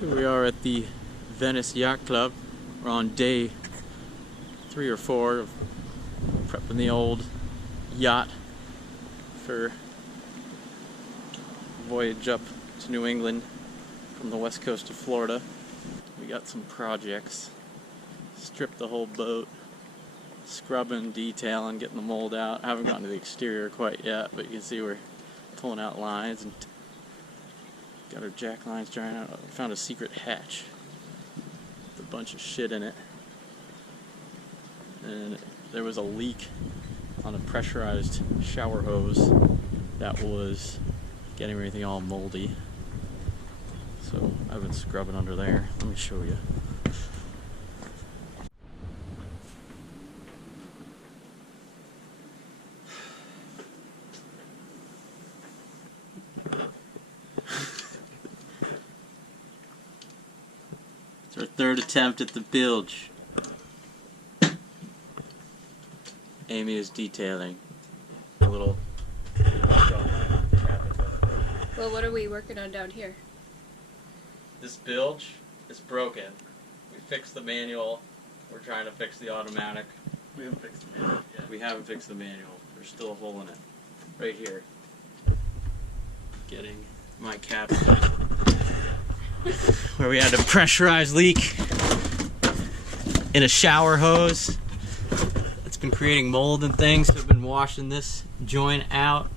Here we are at the Venice Yacht Club. We're on day 3 or 4 of prepping the old yacht for a voyage up to New England from the west coast of Florida. We got some projects. Stripped the whole boat, scrubbing, detailing, getting the mold out. I haven't gotten to the exterior quite yet, but you can see we're pulling out lines and got our jack lines drying out. We found a secret hatch with a bunch of shit in it. And there was a leak on a pressurized shower hose that was getting everything all moldy. So I've been scrubbing under there. Let me show you. It's our 3rd attempt at the bilge. Amy is detailing a little. Well, what are we working on down here? This bilge is broken. We fixed the manual. We're trying to fix the automatic. We haven't fixed the manual yet. We haven't fixed the manual. There's still a hole in it. Right here. Getting my cap where we had a pressurized leak in a shower hose. It's been creating mold and things, so I've been washing this joint out.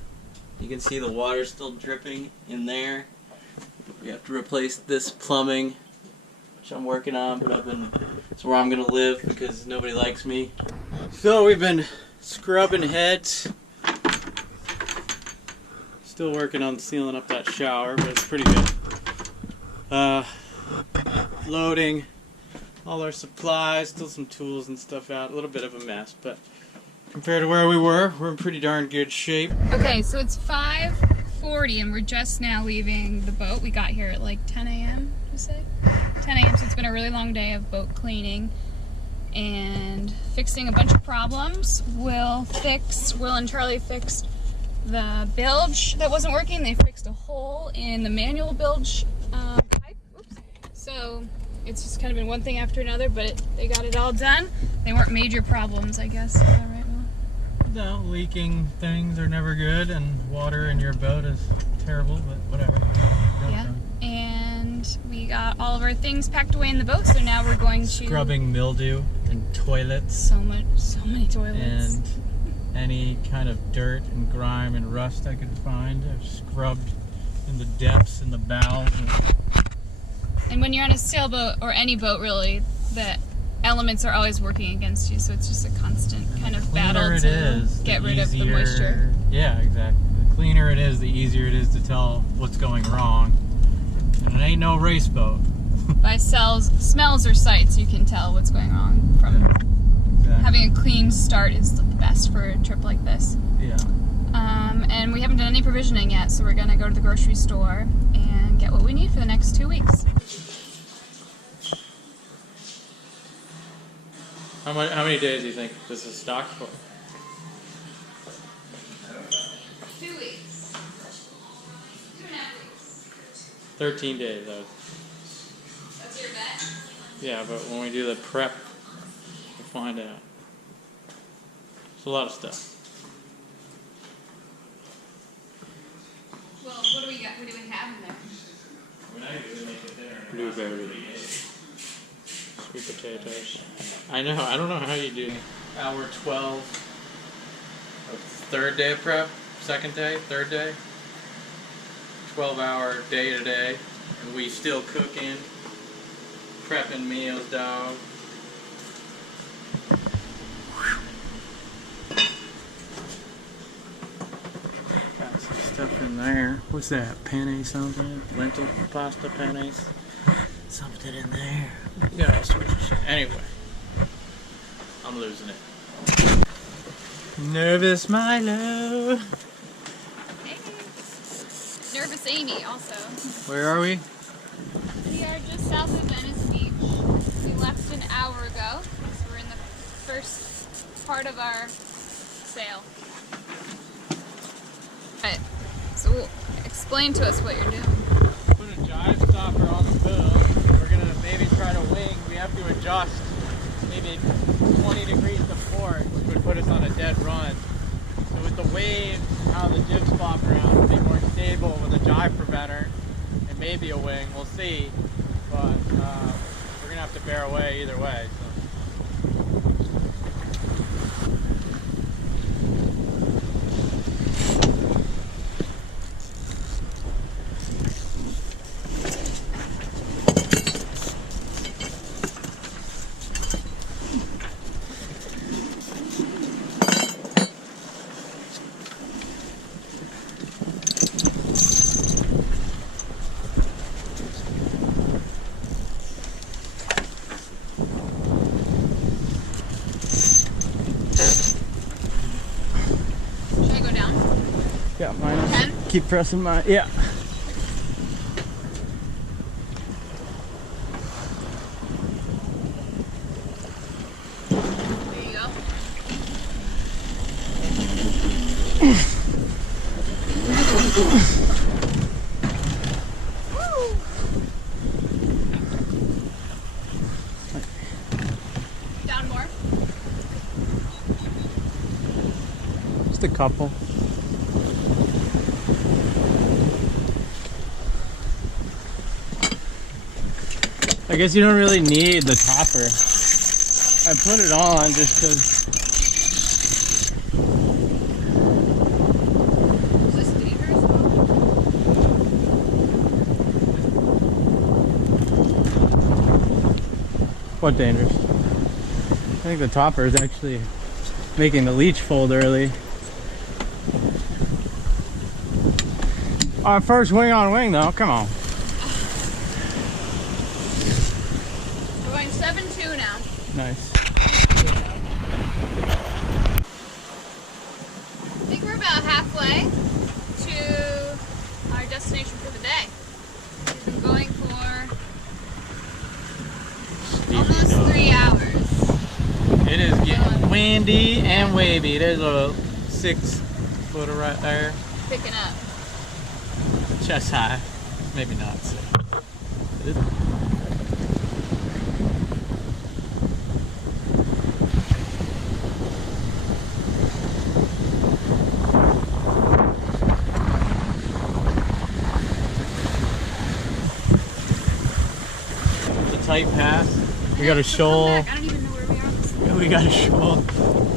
You can see the water still dripping in there. We have to replace this plumbing, which I'm working on, but it's where I'm gonna live because nobody likes me. So we've been scrubbing heads. Still working on sealing up that shower, but it's pretty good. Loading all our supplies, still some tools and stuff out. A little bit of a mess, but compared to where we were, we're in pretty darn good shape. Okay, so it's 5:40 and we're just now leaving the boat. We got here at like 10 a.m. you say? 10 a.m. So it's been a really long day of boat cleaning and fixing a bunch of problems. Will and Charlie fixed the bilge that wasn't working. They fixed a hole in the manual bilge pipe. Oops. So it's just kind of been one thing after another, but they got it all done. They weren't major problems, I guess. Is that right, Will? No, leaking things are never good, and water in your boat is terrible, but whatever. Yeah, and we got all of our things packed away in the boat, so now we're going to... Scrubbing mildew and toilets. So many toilets. And any kind of dirt and grime and rust I could find. I've scrubbed in the depths and the bows. And when you're on a sailboat, or any boat really, the elements are always working against you, so it's just a constant kind of battle to get rid of the moisture. Yeah, exactly. The cleaner it is, the easier it is to tell what's going wrong. And it ain't no race boat. By smells or sights, you can tell what's going wrong. From having a clean start is the best for a trip like this. Yeah. And we haven't done any provisioning yet, so we're gonna go to the grocery store and get what we need for the next 2 weeks. How many days do you think this is stocked for? 2 weeks. 2.5 weeks. 13 days, though. That's your bet? Yeah, but when we do the prep, we'll find out. It's a lot of stuff. Well, what do we got? What do we have in there? Blueberries. Sweet potatoes. I know, I don't know how you do. Hour 12 of 3rd day of prep, 2nd day, 3rd day. 12-hour day today, and we still cooking, prepping meals, dog. Got some stuff in there. What's that? Penne something? Lentil pasta pennies? Something in there. We got all sorts of shit. Anyway, I'm losing it. Nervous Milo. Hey. Nervous Amy also. Where are we? We are just south of Venice Beach. We left an hour ago, so we're in the first part of our sail. So explain to us what you're doing. Put a jive stopper on the boat. lost maybe 20 degrees to port, which would put us on a dead run. So with the waves, how the jibs flop around, it'll be more stable with a jibe preventer and maybe a wing. We'll see, but we're gonna have to bear away either way. So. Yeah, minus. 10? Keep pressing mine. Yeah. There you go. Woo! Down more. Just a couple. I guess you don't really need the topper. I put it on just because. Is this dangerous? What dangerous? I think the topper is actually making the leech fold early. Our first wing on wing though, come on. We're going 7-2 now. Nice. I think we're about halfway to our destination for the day. We've been going for almost 3 hours. It is getting windy and wavy. There's a 6-footer right there. Picking up. Chest high. Maybe not. So. It's a tight pass. We got a shoal. I don't even know where we are on this We got a shoal.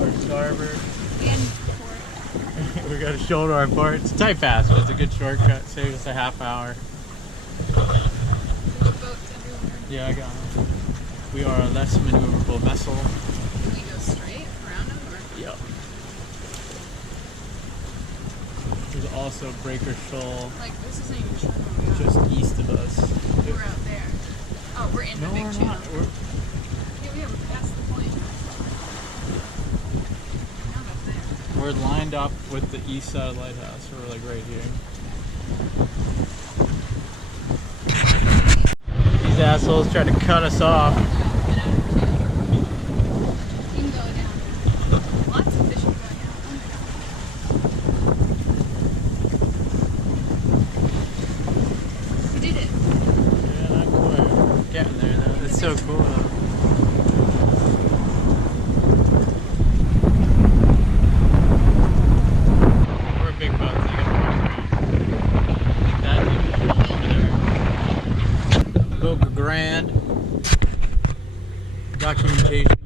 Or starboard. and We got a shoal to our port. It's a tight pass, but it's a good shortcut. Saves us a half hour. there's boats everywhere. Yeah, I got it. We are a less maneuverable vessel. Do we go straight around them or? Yep. There's also Breaker Shoal Like this isn't even sure where we are. just east of us. We're out there. Oh, we're in No, the big we're channel. not. We're, Yeah, we haven't passed the point. Now that's there. we're lined up with the east side of the lighthouse, so we're like right here. These assholes tried to cut us off. Get out of here. You can go down. Lots of fishing going on. We did it. Yeah, not quite. We're getting there though. It's so cool though. We're a big boat. So you gotta walk around. That over there. Boca Grande. Documentation.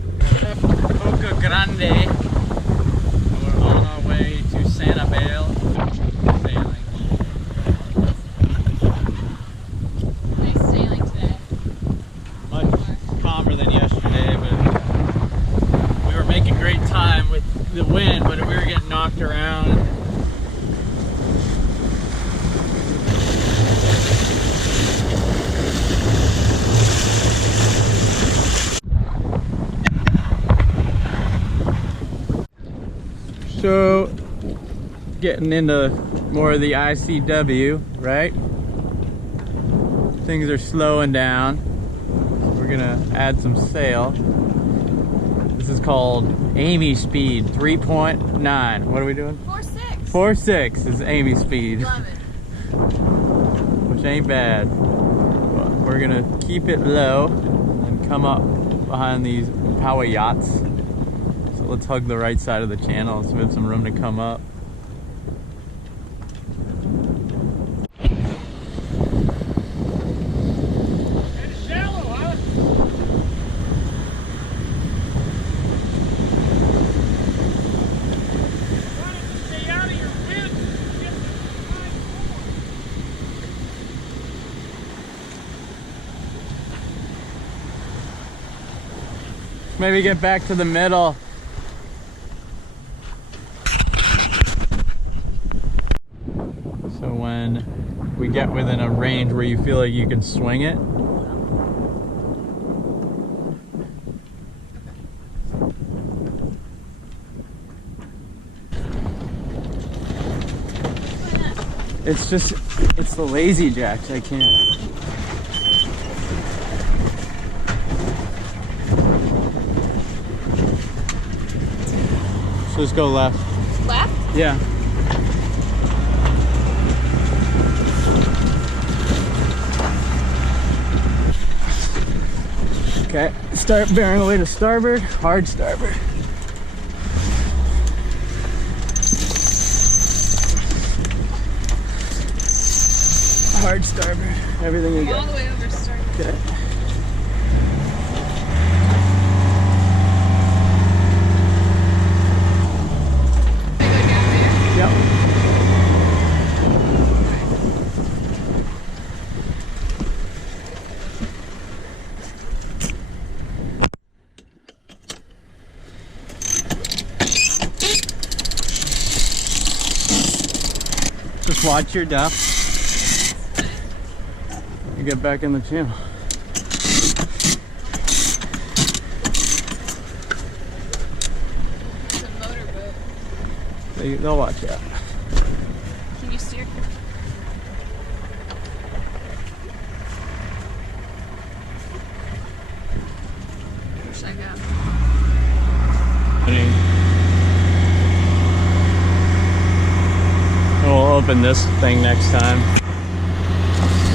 Boca Grande. We're on our way to Sanibel. Sailing. Nice sailing today. Much calmer than yesterday, but we were making great time with the wind, but we were getting knocked around. So, getting into more of the ICW, right? Things are slowing down. We're gonna add some sail. This is called Amy speed 3.9. What are we doing? 4-6. 4.6 is Amy speed, Love it. which ain't bad. we're gonna keep it low and come up behind these power yachts. So let's hug the right side of the channel so we have some room to come up. It's shallow, huh? Why don't you stay out of your wind? Get the tide forward. Maybe get back to the middle. So when we get within a range where you feel like you can swing it, it's the lazy jacks, I can't. So let's go left. Left? Yeah. Okay, start bearing away to starboard, hard starboard. Hard starboard, everything you All got. the way over starboard. Okay. I go down there. Yep. Just watch your depth. You get back in the channel. It's a motorboat. They'll watch out. Can you steer? Where should I go? We'll open this thing next time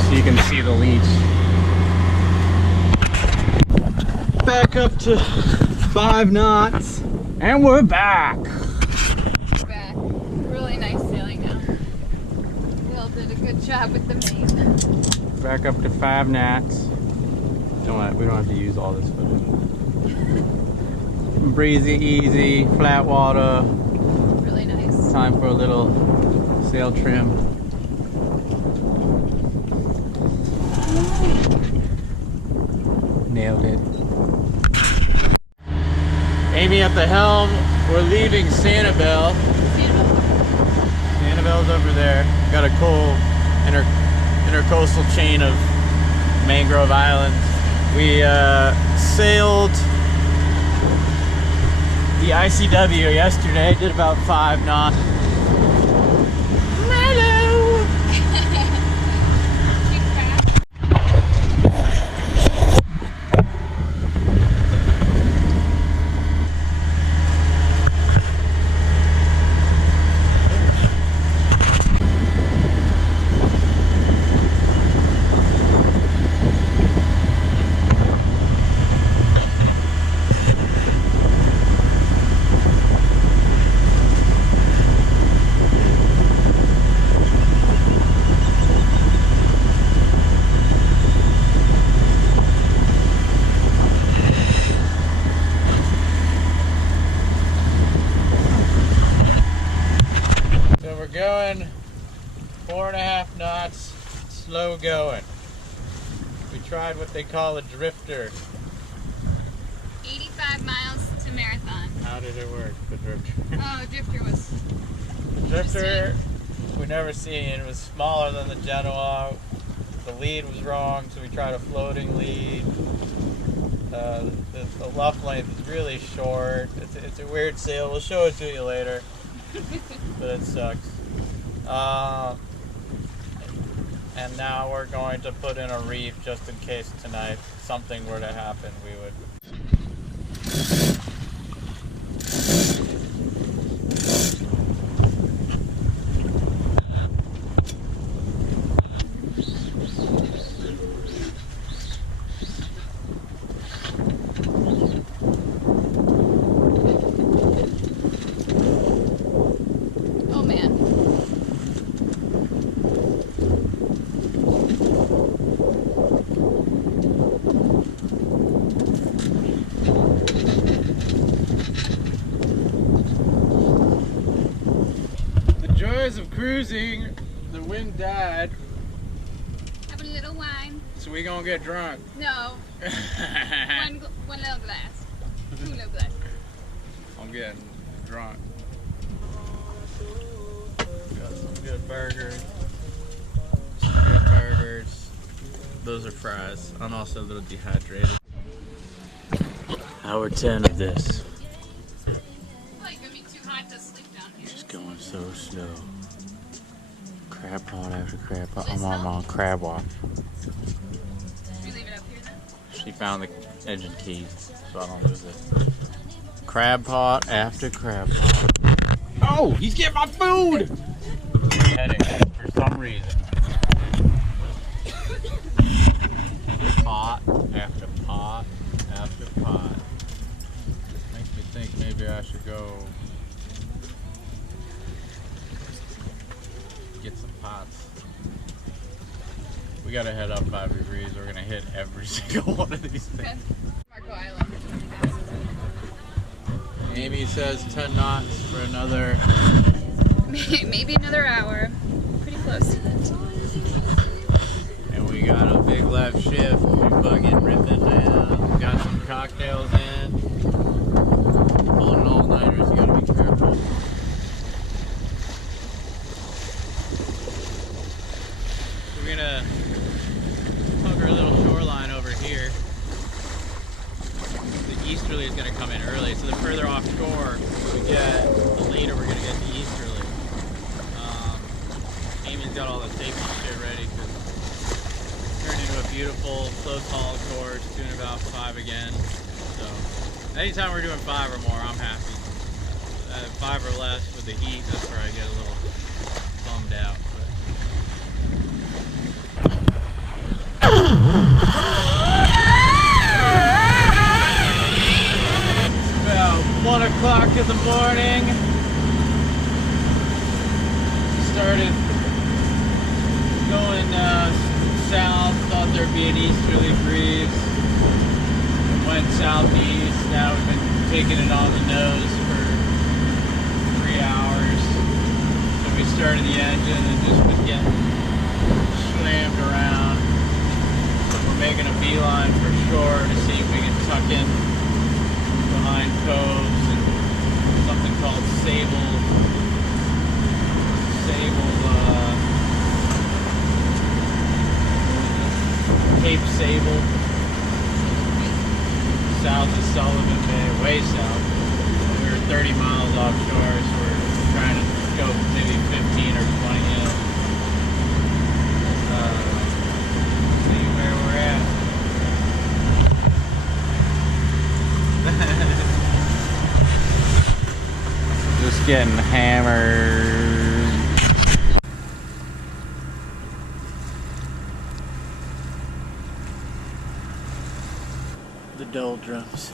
so you can see the leech. Back up to 5 knots, and we're back. Back. Really nice sailing now. Bill did a good job with the main. Back up to 5 knots. You know what? We don't have to use all this footage. Breezy, easy, flat water. Really nice. Time for a little sail trim. Nailed it. Amy at the helm. We're leaving Sanibel. Sanibel's over there. Got a cool intercoastal chain of mangrove islands. We sailed the ICW yesterday. Did about 5 knots. Going 4.5 knots, slow going. We tried what they call a drifter. 85 miles to Marathon. How did it work, the drifter? Oh, drifter was... Drifter, we never seen. It was smaller than the Genoa. The lead was wrong, so we tried a floating lead. The luff length is really short. It's a weird sail. We'll show it to you later. But it sucks. And now we're going to put in a reef just in case tonight something were to happen. We would. cruising. The wind died. Have a little wine. So we gonna get drunk. No. one little glass. 2 little glasses. I'm getting drunk. Got some good burgers. Those are fries. I'm also a little dehydrated. Hour 10 of this. Well, it's gonna be too hot to sleep down here. Just going so slow. Crab pot after crab pot. I'm on crab walk. Should we leave it up here then? She found the engine key, so I don't lose it. Crab pot after crab pot. Oh, he's getting my food! Headache for some reason. Pot after pot after pot. Makes me think maybe I should go get some pots. We gotta head up 5 degrees. We're gonna hit every single one of these things. Okay. Marco Island for 20 passes. Amy says 10 knots for another. Maybe another hour. Pretty close. And we got a big left shift. We fucking ripping down. Got some cocktails in. Pulling all-nighters. You gotta be careful. We're gonna hug our little shoreline over here. The easterly is gonna come in early, so the further offshore we get, the later we're gonna get the easterly. Amy's got all the safety shit ready because it's turned into a beautiful close haul course, doing about 5 again. So anytime we're doing 5 or more, I'm happy. 5 or less with the heat, that's where I get a little bummed out. It's about 1 o'clock in the morning. Started going south, thought there'd be an easterly breeze. Went southeast, now we've been taking it on the nose for 3 hours. So we started the engine and just been getting slammed around. So we're making a beeline for shore to see if we can tuck in behind coves and something called Cape Sable, south of Sullivan Bay, way south. We were 30 miles offshore, so we're trying to go maybe 15 or 20 in. See where we're at. Just getting hammered. The doldrums.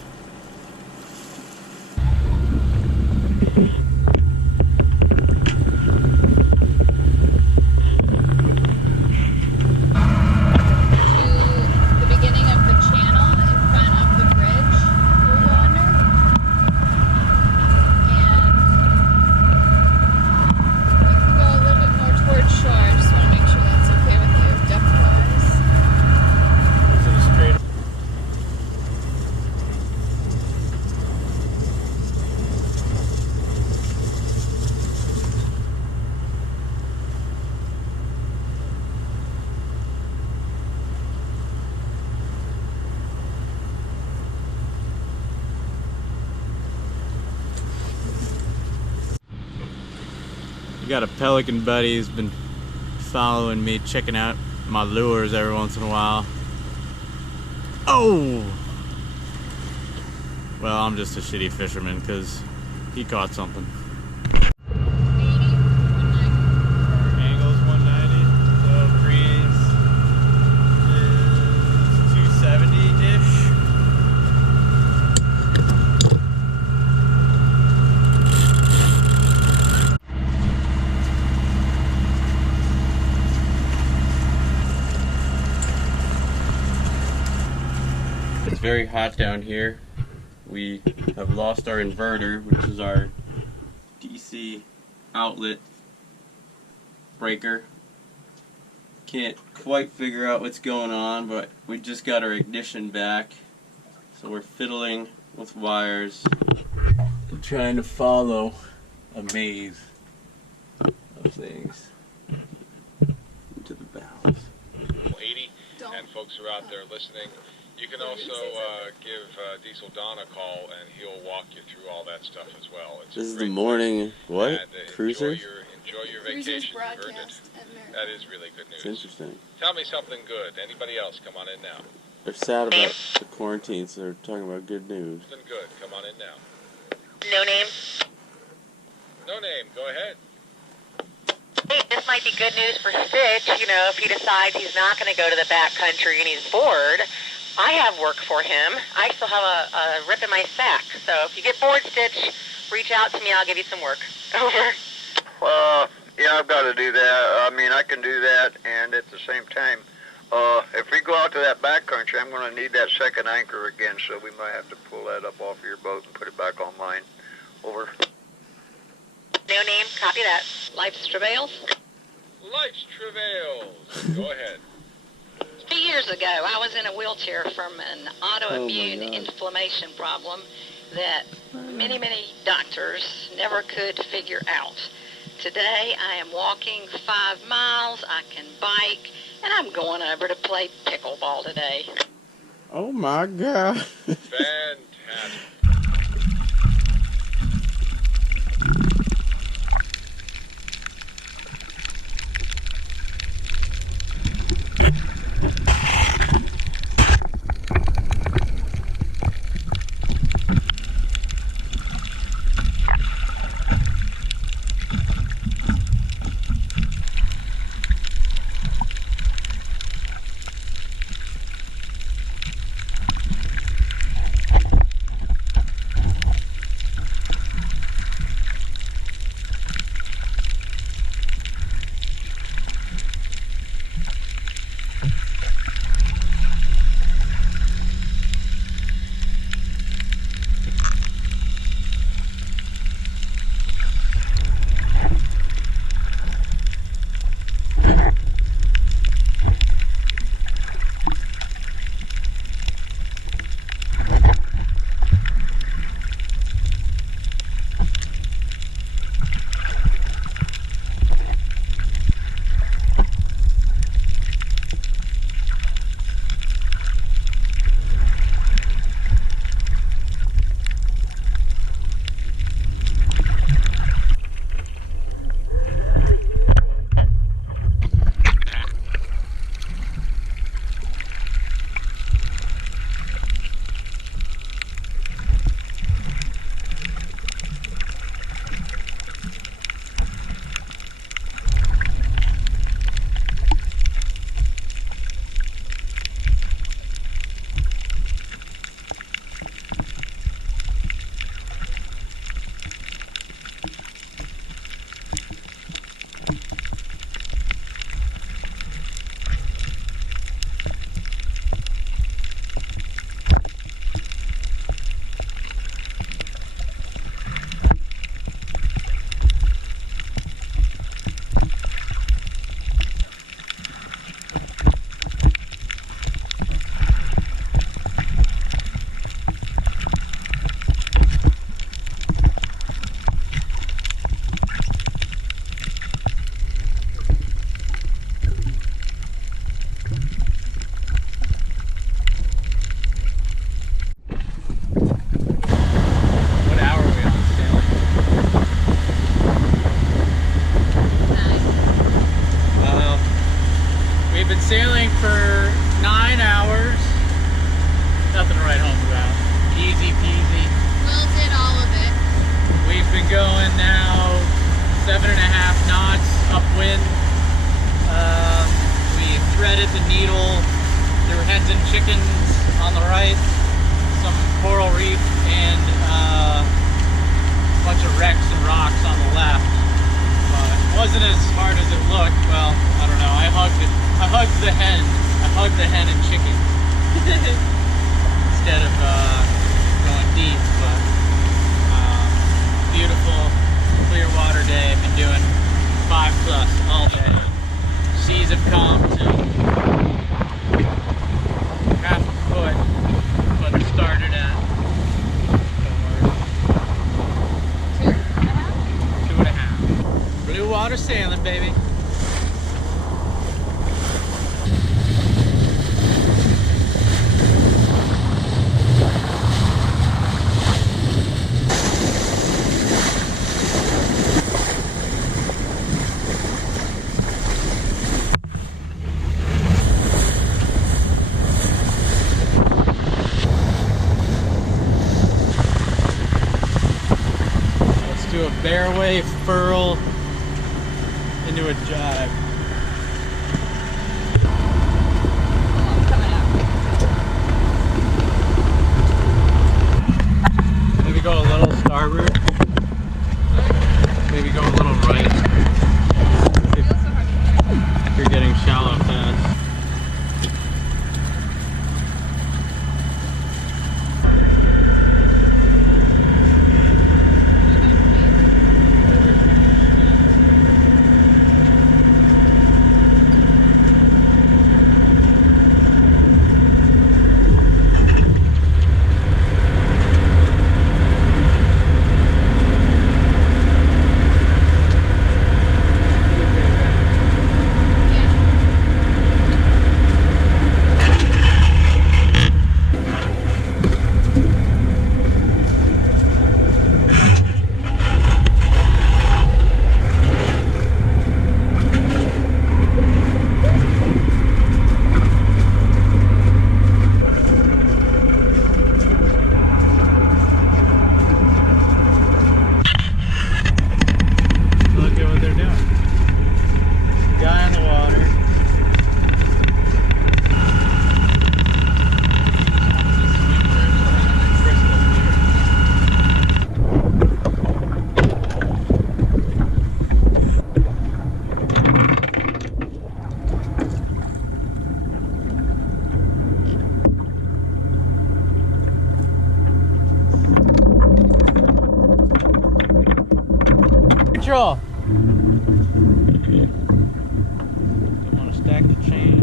The beginning of the channel in front of the bridge that we go under. And we can go a little bit more towards shore. I just want to make sure that's okay with you, depth-wise. Is it a straight? Got a pelican buddy who's been following me, checking out my lures every once in a while. Oh! Well, I'm just a shitty fisherman because he caught something. 80, 190. Angle's 190, so breeze is 270-ish. It's very hot down here. We have lost our inverter, which is our DC outlet breaker. Can't quite figure out what's going on, but we just got our ignition back. So we're fiddling with wires and trying to follow a maze of things to the valves. 80 and folks who are out there listening. You can also give Diesel Don a call and he'll walk you through all that stuff as well. It's this is the morning, what? Cruiser? Enjoy your vacation. That is really good news. It's interesting. Tell me something good. Anybody else? Come on in now. They're sad about the quarantine, so they're talking about good news. Something good. Come on in now. No name. No name. Go ahead. Hey, this might be good news for Stitch. You know, if he decides he's not going to go to the back country and he's bored, I have work for him. I still have a rip in my sack. So if you get bored, Stitch, reach out to me. I'll give you some work. Over. Yeah, I've got to do that. I mean, I can do that, and at the same time, if we go out to that backcountry, I'm going to need that second anchor again, so we might have to pull that up off your boat and put it back on mine. Over. No name. Copy that. Life's travails. Life's travails. Go ahead. 2 years ago, I was in a wheelchair from an autoimmune inflammation problem that many, many doctors never could figure out. Today, I am walking 5 miles, I can bike, and I'm going over to play pickleball today. Oh my God. Fantastic. sailing for 9 hours. Nothing to write home about. Easy peasy. Will did all of it. We've been going now 7.5 knots upwind. We threaded the needle through hens and chickens on the right, some coral reef, and a bunch of wrecks and rocks on the left. But it wasn't as hard as it looked. Well, I don't know. I hugged the hen. I hugged the hen and chicken instead of going deep. But beautiful, clear water day. I've been doing 5+ all day. Seas have come to half a foot, but it started at 2.5. Blue water sailing, baby. Do a bareway furl into a jibe. Maybe go a little starboard. Maybe go a little right. If you're getting shallow fast. Don't want to stack the chain.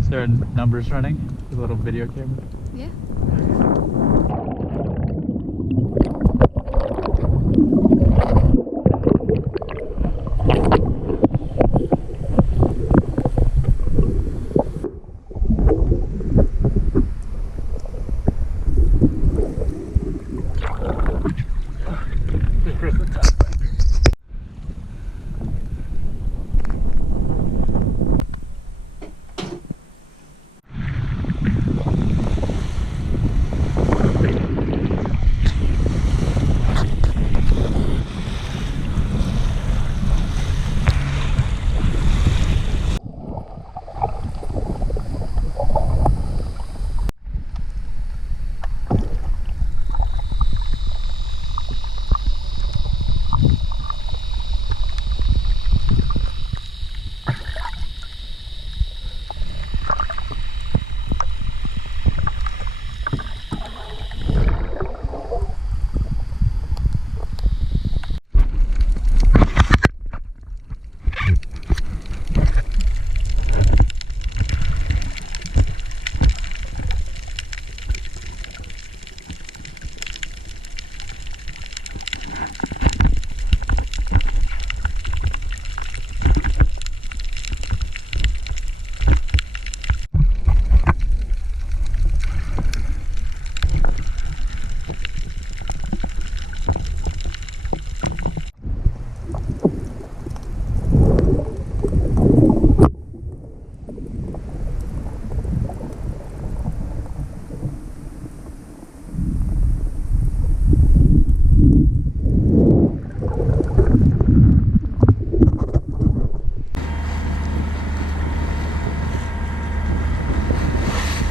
Is there numbers running? A little video camera?